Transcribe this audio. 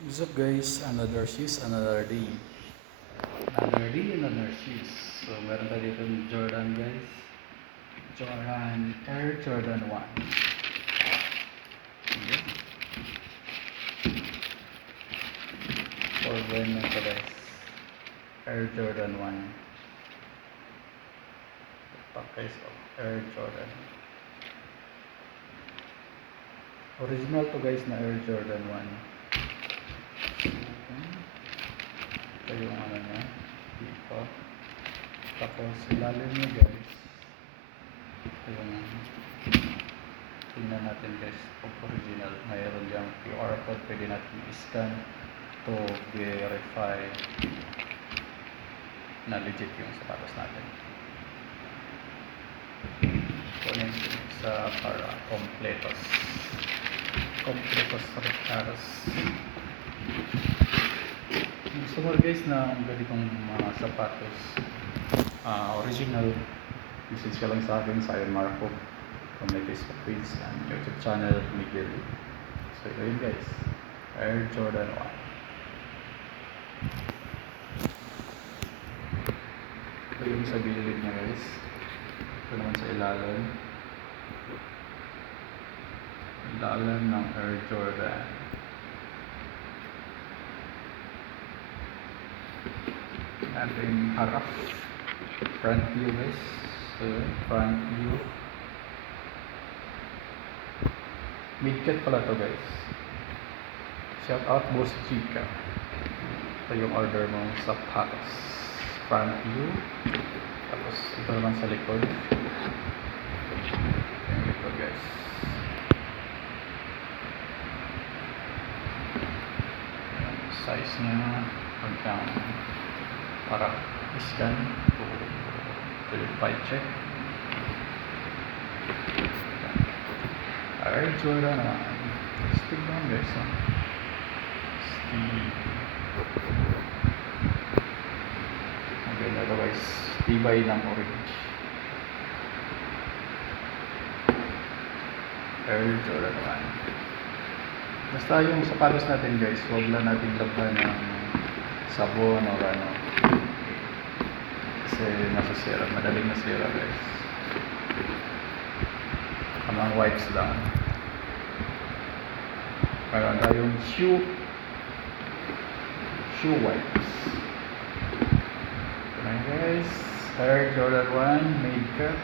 What's up guys? Another shoes, another day. Another day, another shoes. So meron tayo dito ng Jordan guys. Jordan, Air Jordan 1. Ayan. For brand na ito guys. Air Jordan 1. Pack guys of Air Jordan. Original to guys na Air Jordan 1. Ito yung ano niya. Dito. Tapos ilalim niya guys. Ito yung tingnan natin guys kung original. Mayroon diyang QR code. Pwede natin i-scan to verify na legit yung sapatos natin. Kunin sa para completos recaros. Gusto mo guys na ganitong mga sapatos original, message ka lang sa akin sa Iron Marco from my Facebook page and YouTube channel Miguel. So yun guys, Air Jordan 1. Ito yung sa gilid niya guys. Ito naman sa ilalim ng Air Jordan. Natin harap, front view guys. So front view, mid-cut pala to guys. Shout out Boss Chica. Ito yung order mong sapatos. Front view. Tapos ito naman sa likod. Yung likod guys. Size niya hanggang para scan to verify check. Air Jordan naman. Stick down guys. Stick. Okay, otherwise tibay ng orange. Air Jordan naman. Basta yung sapatos natin guys, huwag lang natin labhan ng sabon o ano. Kasi nasasira, madaling nasira guys. Kamang wipes lang. Meron tayong shoe wipes. Ito na guys, Air Jordan 1 made cut.